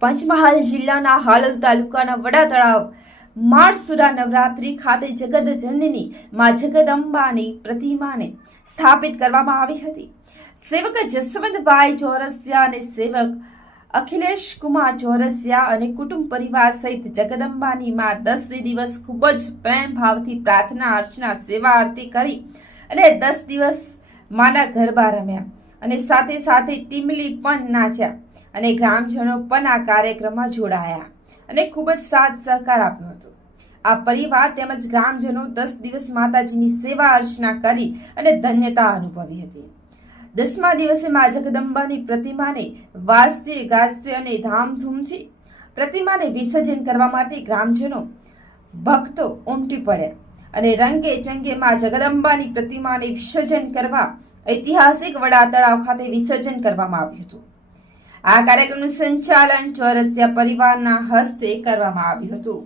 પંચમહાલ જિલ્લાના હાલોલ તાલુકાના વડા તળાવ માળસુરા નવરાત્રી ખાતે જગત જનની મા જગદંબાની પ્રતિમાને સ્થાપિત કરવામાં આવી હતી. સેવક જસવંતભાઈ ચોરસિયા અને સેવક અખિલેશ કુમાર ચોરસિયા અને કુટુંબ પરિવાર સહિત જગદંબાની માં દસ દિવસ ખૂબ જ પ્રેમ ભાવથી પ્રાર્થના, અર્ચના, સેવા, આરતી કરી અને દસ દિવસ માના ગરબા રમ્યા અને સાથે સાથે ટીમલી પણ નાચ્યા અને ગ્રામજનો પણ આ કાર્યક્રમમાં જોડાયા અને ખૂબ જ સાથ સહકાર આપ્યો હતો. આ પરિવાર તેમજ ગ્રામજનો દસ દિવસ માતાજીની સેવા, અર્ચના કરી અને ધન્યતા અનુભવી હતી. દસમા દિવસે મા જગદંબાની પ્રતિમાને વાસ્તે ગાસ્તે અને ધામધૂમથી પ્રતિમાને વિસર્જન કરવા માટે ગ્રામજનો ભક્તો ઉમટી પડ્યા અને રંગે ચંગે મા જગદંબાની પ્રતિમાને વિસર્જન કરવા ઐતિહાસિક વડા તળાવ ખાતે વિસર્જન કરવામાં આવ્યું હતું. આ કાર્યક્રમનું સંચાલન ચોરસિયા પરિવારના હસ્તે કરવામાં આવ્યું હતું.